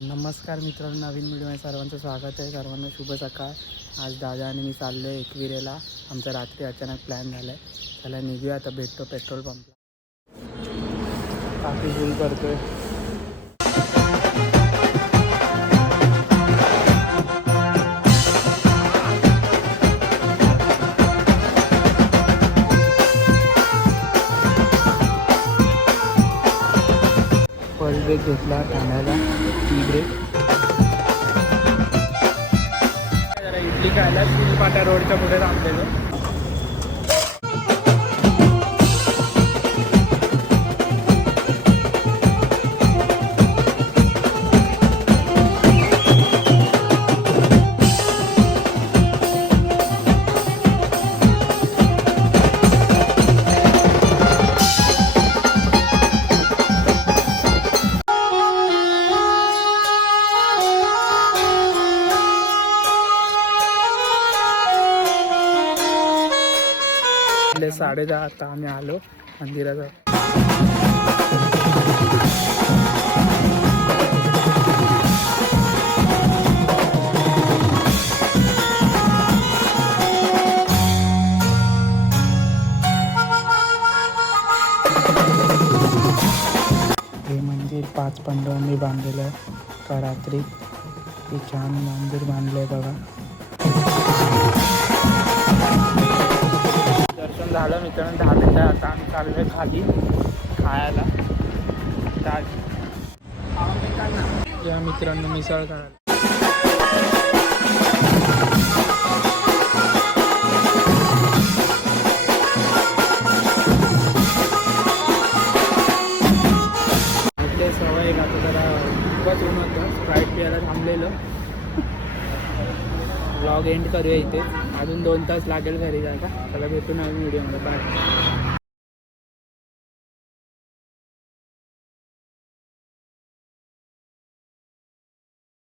नमस्कार मित्रांनो, नवीन व्हिडिओमध्ये सर्वांचं स्वागत आहे. सर्वांना शुभ सकाळ. आज दादा आणि मी चाललो आहे एकविरेला. आमचा रात्री अचानक प्लॅन झाला आहे. त्याला निघूया, आता भेटतो पेट्रोल पंपला. काफी फुल करतोय. फर्स्ट ब्रेक घेतला ठाण्याला, टी ब्रेक. जरा इडली खायला पाटा रोडच्या पुढे थांबलेलो. आपले 10:30 आता आम्ही आलो मंदिराचा. हे मंदिर 5 पांडवांनी बांधलेलं आहे का रात्री. हे छान मंदिर बांधलंय बघा. दर्शन झालं मित्रांनो. 10 मिनिटं आता आम्ही चाललोय खाली खायला. या मित्रांनो मिसळ खायला. आपले सवय का जरा खूपच ऊन होतं. स्प्राईट प्यायला थांबलेलं. व्लॉग एंड करूया इथे. अजून 2 तास लागेल घरी जायला. त्याला भेटून नवीन व्हिडिओमध्ये. बाय.